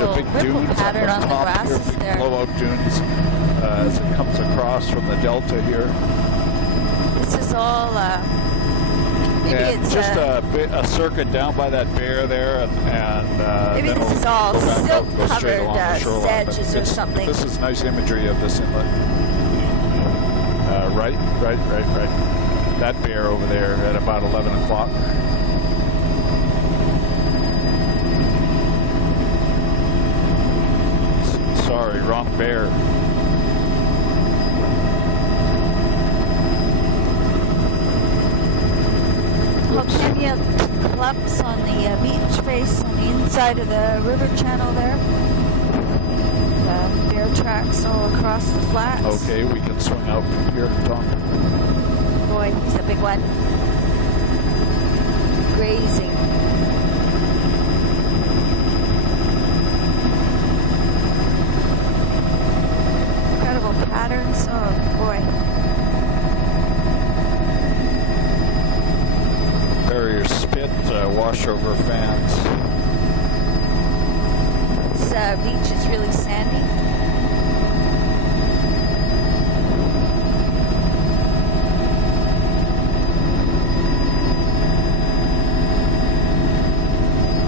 are big dunes pattern on the top grasses here, big there. blowout dunes as it comes across from the delta here. This is all, maybe And it's just a circuit down by that bear there, and maybe then this we'll is all go back out silt and go straight covered along the shoreline. But sedges or something. This is nice imagery of this inlet. Right. That bear over there at about 11 o'clock. Sorry, wrong bear. Volcania clumps on the beach face on the inside of the river channel there. The bear tracks all across the flats. Okay, we can swing out from here, Tom. Boy, he's a big one. Grazing. Incredible patterns. Oh boy. Barrier spit, washover fans. This beach is really sandy.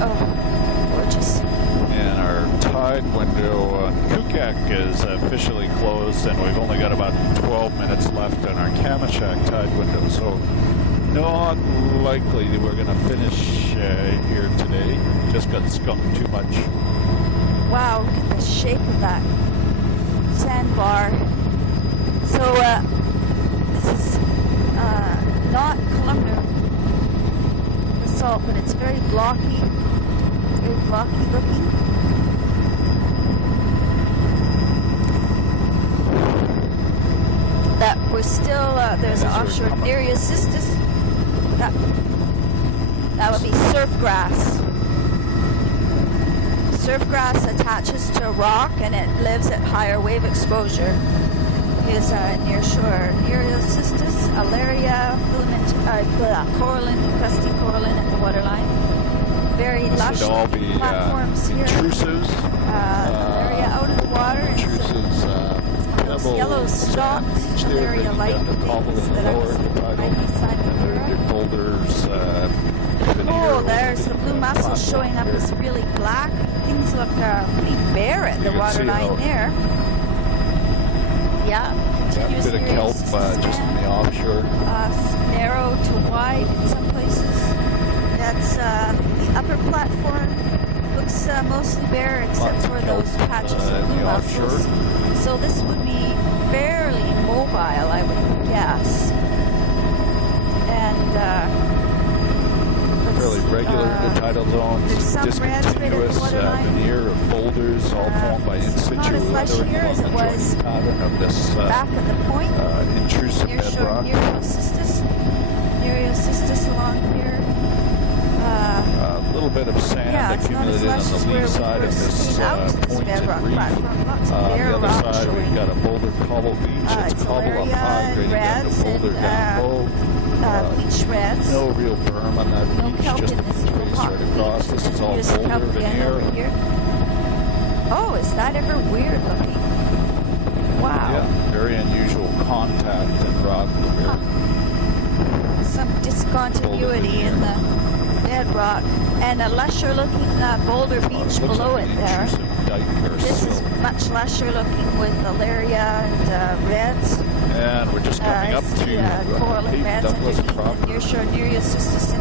Oh, gorgeous. And our tide window on Kukak is officially closed, and we've only got about 12 minutes left on our Kamishak tide window, so not likely that we're going to finish here today. Just got skunked too much. Wow, look at the shape of that sandbar. So this is not columnar basalt, but it's very blocky looking. That we're still, there's an offshore area cistus. That would be surf grass. Surf grass attaches to a rock and it lives at higher wave exposure. Here's near shore Nereocystis, Alaria, filament, coralline, crusty coralline at the waterline. Very lush platforms here. Intrusives. Alaria out of the water. Intrusives. Pebble, yellow stalked Alaria light things that I was right beside the boulders. Oh, there's the blue mussel showing up as really black. Things look pretty bare at the waterline there. Yeah, continuous a bit of kelp just in the offshore. Narrow to wide in some places. That's the upper platform. Looks mostly bare except for those patches of blue mussels. So this would be fairly mobile, I would guess. And fairly regular intertidal zones, discontinuous veneer of boulders, all formed by in situ not as lush here as it was of this, back at the point. Intrusive bedrock. Nereocystis along here. A little bit of sand accumulated on the lee side of this pointed reef. The other side we've got a boulder cobble beach. It's cobble up high, grading down to boulder down low. Beach reds. No real berm on that beach, just a beach face right across. This is all boulder veneer. Oh, is that ever weird looking? Wow. Yeah, very unusual contact and rock here. Some discontinuity in the bedrock and a lusher looking boulder beach below it there. This is much lusher looking with Alaria and reds. And we're just coming up to coral and reds underneath the nearshore Nereocystis.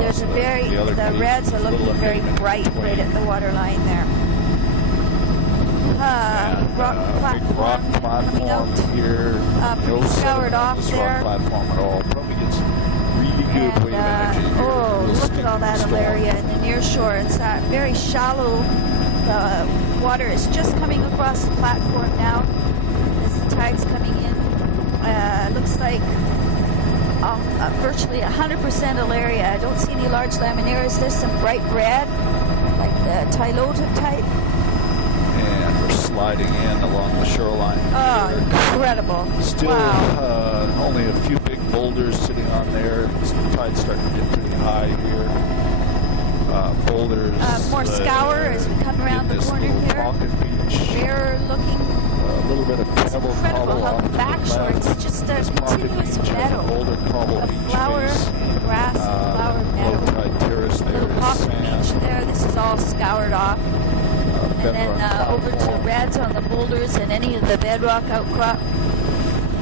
There's the reds are looking very bright right at the waterline there. Rock platform coming out here. pretty scoured off there. Rock platform at all. Probably gets really good wave energy here. Oh, look at all that Alaria in the near shore. It's very shallow. The water is just coming across the platform now as the tide's coming in. Looks like virtually 100% Alaria. I don't see any large lamineras. There's some bright red, like the Tylota type. And we're sliding in along the shoreline. Oh, incredible. Still only a few big boulders sitting on there. The tide's starting to get pretty high here. boulders. More scour as we come around the this corner little here. pocket beach. Rare looking. A little bit of It's pebble incredible cobble how off the to back shore, left. it's just a This pocket continuous beach has a meadow boulder cobble of beach flower, face. grass, and flower Low meadow. tide terrace there Little is pocket sand. beach there. This is all scoured off. And then over to reds on the boulders, and any of the bedrock outcrop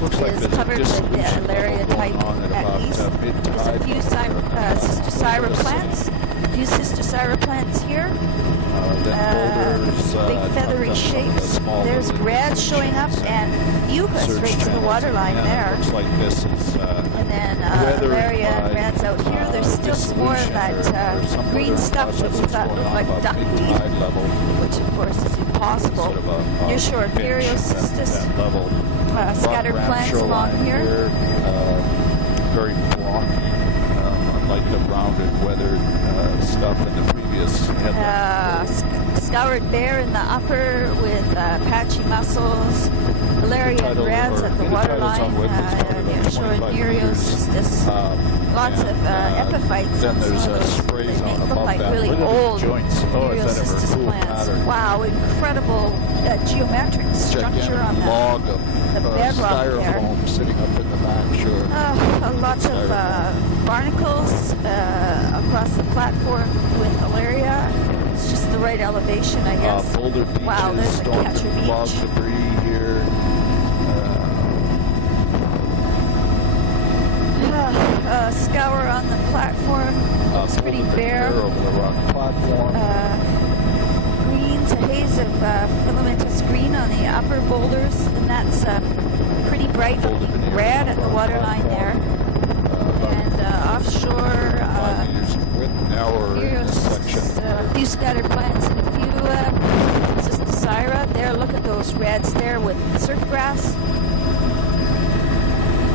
Looks like is there's a covered with the dissolution Alaria level type going on at at about, east. mid-tide. There's a few sister syra plants. A few sister syra plants here. Big feathery shapes. There's reds showing up and fucus right to the waterline there. Looks like this is And then weathered Alaria and by, reds out here. There's still some more of dissolution that or some green other stuff that we process thought going looked on like above duckweed, mid-tide level. which of course is impossible. Sort of a Nearshore bench Myriocystis, at that level. scattered Rock plants shoreline along here. Very blocky, unlike the rounded, weathered stuff in the previous headland. Scoured bare in the upper with patchy mussels, Alaria and reds at the waterline, nearshore Myriocystis. Lots of epiphytes. Then there's some a of those. spray They zone make look above like that. really Look at the old joints. Oh, is that ever Myriocystis cool plants. pattern? Wow, incredible geometric structure on Gigantic log the of bedrock there. styrofoam sitting up in the back shore. Lots of barnacles across the platform with Alaria. It's just the right elevation, I guess. Boulder beaches, Wow, there's a storm catcher log beach. debris here. Scour on the platform. It's pretty boulder bare. veneer over the rock platform. Greens, a haze of filamentous green on the upper boulders, and that's pretty bright Boulder veneer red on at the the waterline there. And offshore, 5 meters in width, narrower in here's this section. a few scattered plants and a few Cystisyra. There, look at those reds there with surf grass.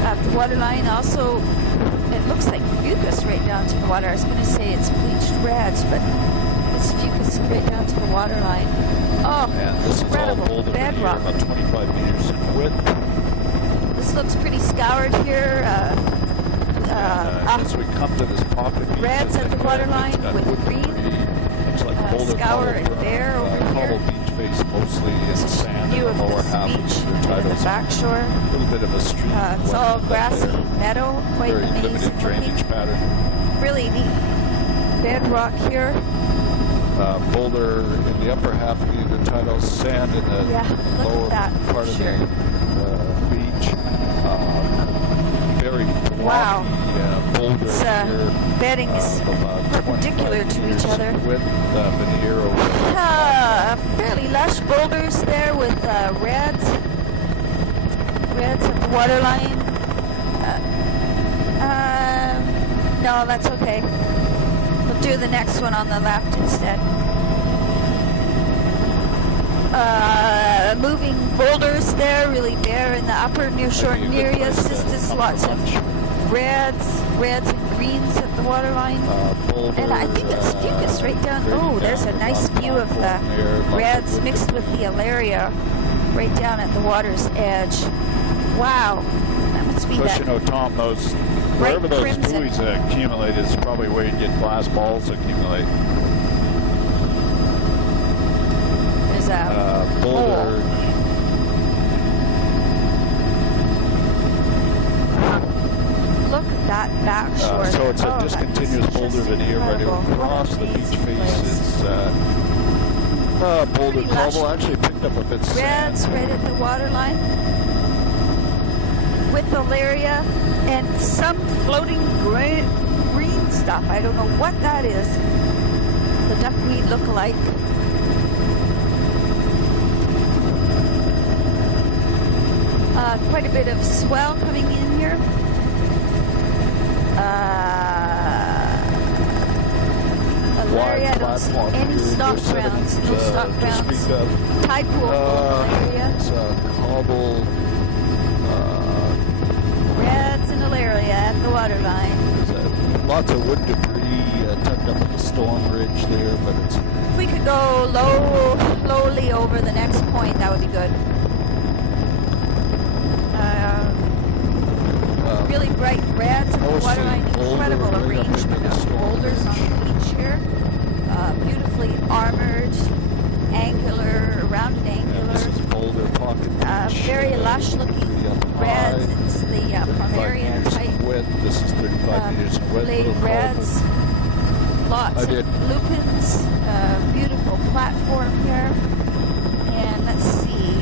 At the waterline also, it looks like fucus right down to the water. I was going to say it's bleached reds, but it's fucus right down to the waterline. Oh, And this is all incredible boulder veneer, bedrock. about 25 meters in width. This looks pretty scoured here. As we come to this pocket beach, Reds at the waterline with green. Looks like boulder Scour and cobble bare berm, over cobble here. beach face mostly in sand in View the of lower this half of beach the and the titles. back shore. A little bit of a stream. It's all grassy meadow, quite Very amazing limited looking. drainage pattern. Really neat bedrock here. Boulder in the upper half of the tidal, sand in the Yeah, look at lower that, for part of sure. the beach. Very blocky Wow. boulder It's here. bedding is about perpendicular 25 to each meters other. With veneer over Fairly lush boulders there with reds. Reds at the waterline. No, that's okay. We'll do the next one on the left instead. Moving boulders there, really bare in the upper nearshore Myriocystis. Lots of reds and greens at the waterline. And I think it's fucus right down. Oh, there's a nice view of the reds mixed with the Alaria right down at the water's edge. Wow, that must be Of course, that. you know, Tom, those bright wherever those crimson. buoys accumulate is probably where you get glass balls accumulate. There's a Boulder. Look at that back shore. So it's a that discontinuous is boulder just veneer right incredible. across What the an beach amazing face. place. It's boulder Pretty lush. cobble. Actually picked up a bit of sand. Reds right at the waterline with Alaria and some floating green stuff. I don't know what that is. The duckweed look-alike. Quite a bit of swell coming in here. Alaria, I don't see any stock grounds. No stock grounds. Tide pool Alaria. It's a cobble. Reds and Alaria at the waterline. There's lots of wood debris tucked up in the storm ridge there, but it's If we could go lowly over the next point, that would be good. Really bright reds at the mostly waterline. boulder Incredible right up arrangement into the of storm boulders on ridge. the beach here. beautifully armored, angular, rounded And angular, this is Boulder Pocket Beach. very lush looking reds. It's the 35 Pomerian meters type in width. This is 35 meters in width. blade Little reds. Lots I of did. lupins. Beautiful platform here. And let's see.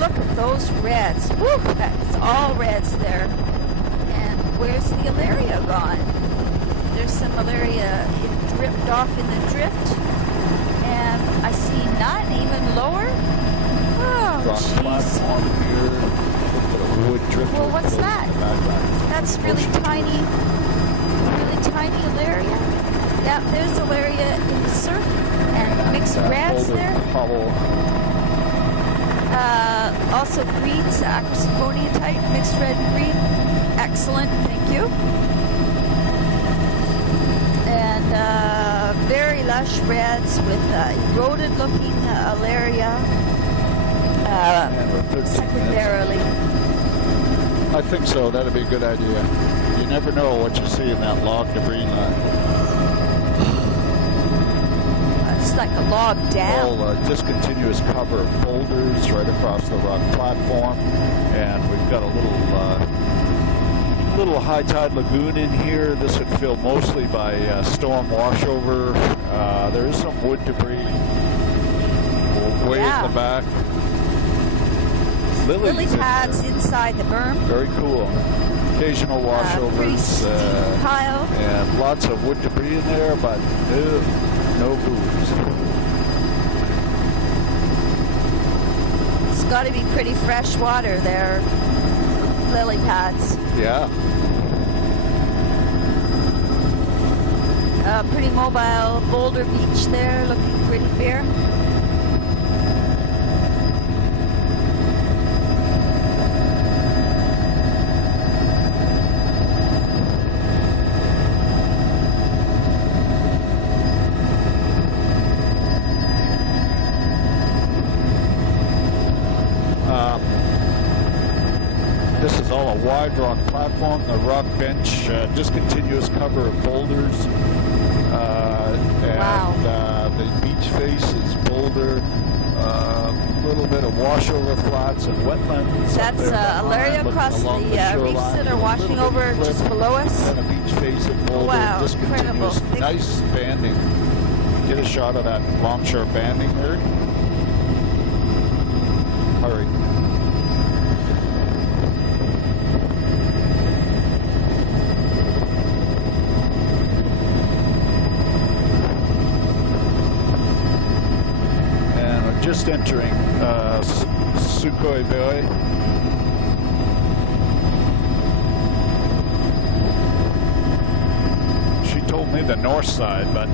Look at those reds. Woo, that's all reds there. And where's the Alaria gone? There's some Alaria dripped off in the drift. And I see none even lower. Oh, Rock jeez. platform here. Bit of wood drifter Well, what's close to that? the background. That's really tiny Alaria. Yep, there's Alaria in the surf and mixed reds Boulder there. Hollow. Also greens, Acrosiphonia type, mixed red and green. Excellent, thank you. And very lush reds with eroded looking Alaria. And we're 13 Secondarily. minutes. I think so. That'd be a good idea. You never know what you see in that log debris line. It's like a log dam. All discontinuous cover of boulders right across the rock platform, and we've got a little high tide lagoon in here. This would fill mostly by storm washover. There is some wood debris way in the back. Lily Lilies in pads there. inside the berm. Very cool. Occasional Pretty washovers steep pile. and lots of wood debris in there, but no booze. It's got to be pretty fresh water there. Lily pads. Yeah. Pretty mobile boulder beach there, looking pretty fair. This is all a wide rock platform. The rock bench, discontinuous cover of boulders. Wow. And the beach face is boulder. A little bit of washover flats and wetlands. That's Alaria across the reefs that are washing over just below us. And a beach face of boulder. Wow, Discontinuous. incredible. Nice banding. Get a shot of that longshore banding there. Hurry. Just entering Sukhoi Bay. She told me the north side, but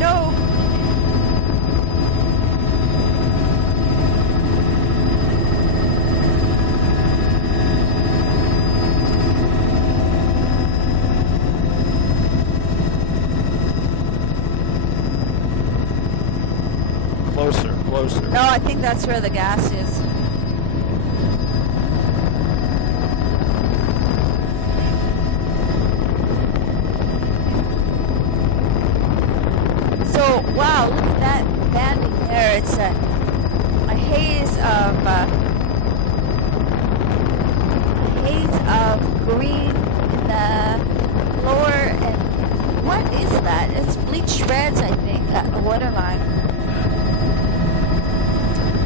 No. closer. No, I think that's where the gas is. So, wow, look at that banding there. It's a haze of green in the lower, and what is that? It's bleached reds, I think. What am I?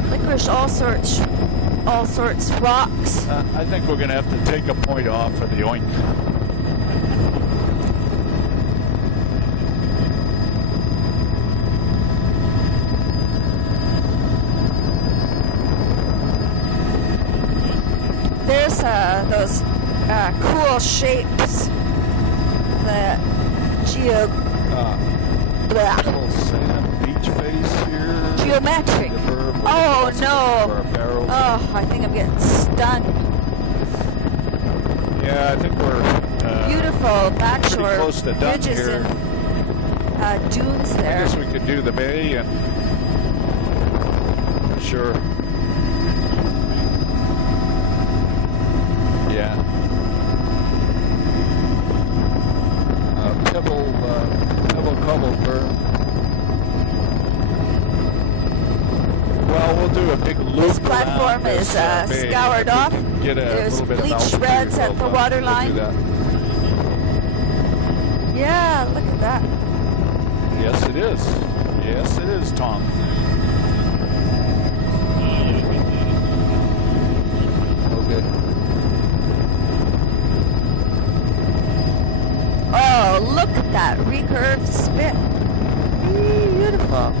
Licorice, all sorts rocks. I think we're going to have to take a point off for the oink. There's those cool shapes. The Little sand beach face here. geometric. Oh no! Oh, I think I'm getting stunned. Yeah, I think we're Beautiful pretty backshore close to done ridges here. and dunes I there. guess we could do the bay and sure. Yeah. Pebble cobble berm. Well, we'll do a big loop. This platform is scoured off. There's bleach shreds at the water line. Yeah, look at that. Yes, it is. Yes, it is, Tom. Okay. Oh, look at that recurved spit. Beautiful.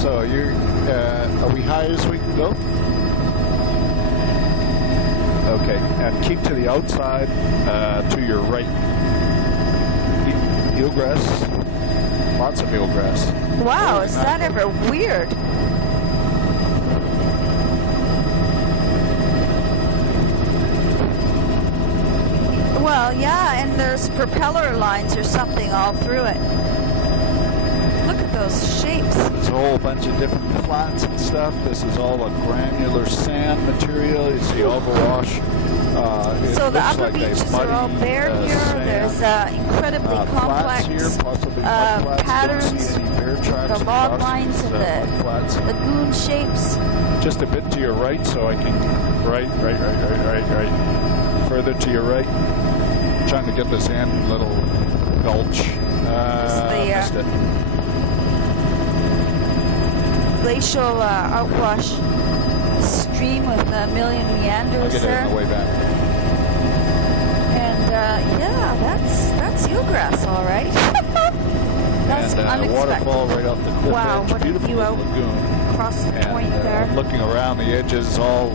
So you're, are we high as we can go? Okay, and keep to the outside, to your right. Eelgrass, lots of eelgrass. Wow, is that ever weird? Well, yeah, and there's propeller lines or something all through it. Look at those shapes. There's a whole bunch of different flats and stuff. This is all a granular sand material. You see all the wash. So the upper beaches are all bare here. Sand. There's incredibly complex here, possibly mud flats. patterns, Don't see any bear tracks the log across lines these, and mud flats. the lagoon shapes. Just a bit to your right, so I can right. Further to your right. Trying to get this end little gulch. Missed it. Glacial outwash stream with a million I'll meanders get it there. on the way back. And yeah, that's eelgrass, all right. That's and unexpected. waterfall right off the cliff Wow, edge. what a Beautiful view out lagoon. across the point And there. looking around the edges, all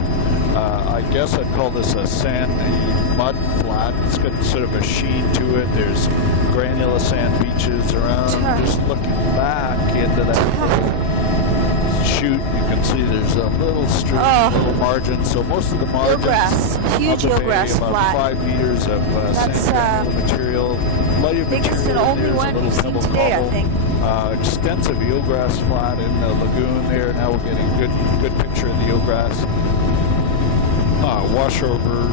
I guess I'd call this a sandy mud flat. It's got sort of a sheen to it. There's granular sand beaches around. Tough. Just looking back into that chute, you can see there's a little stream, little margin. So most of the margins Eelgrass, huge of the bay, eelgrass about flat. 5 meters of That's, sand granular material. Lighter biggest material. and only There's a one little we've seen pebble today, I cobble. think. Extensive eelgrass flat in the lagoon there. Now we're getting good picture of the eelgrass. Washover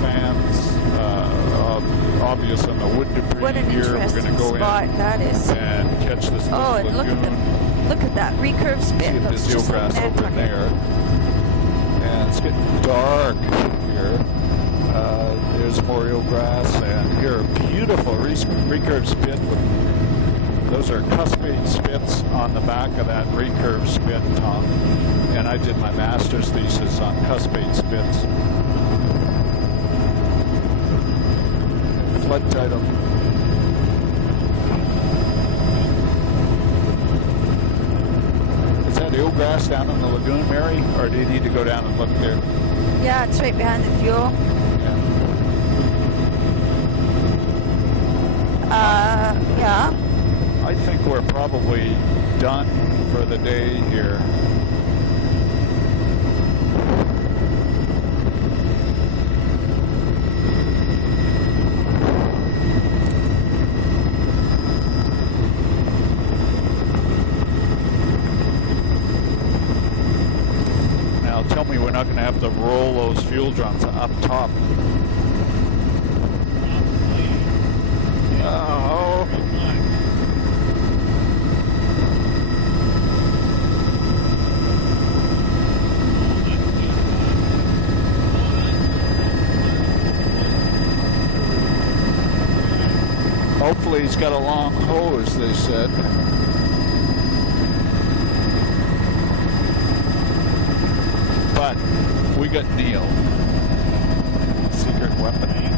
fans, obvious on the wood debris What an here. We're interesting going to go spot in that is. and catch this little Oh, and lagoon. look at that recurved See spit. if Looks there's just like eelgrass over Nantucket. there. And it's getting dark here. There's more eelgrass, and here a beautiful recurved spit with those are cuspate spits on the back of that recurve spit, Tom. And I did my master's thesis on cuspate spits. Flood tidal. Is that eelgrass down in the lagoon, Mary? Or do you need to go down and look there? Yeah, it's right behind the fuel. Yeah. I think we're probably done for the day here. Now tell me we're not going to have to roll those fuel drums up top. Oh. Hopefully he's got a long hose, they said. But we got Neil. Secret weapon.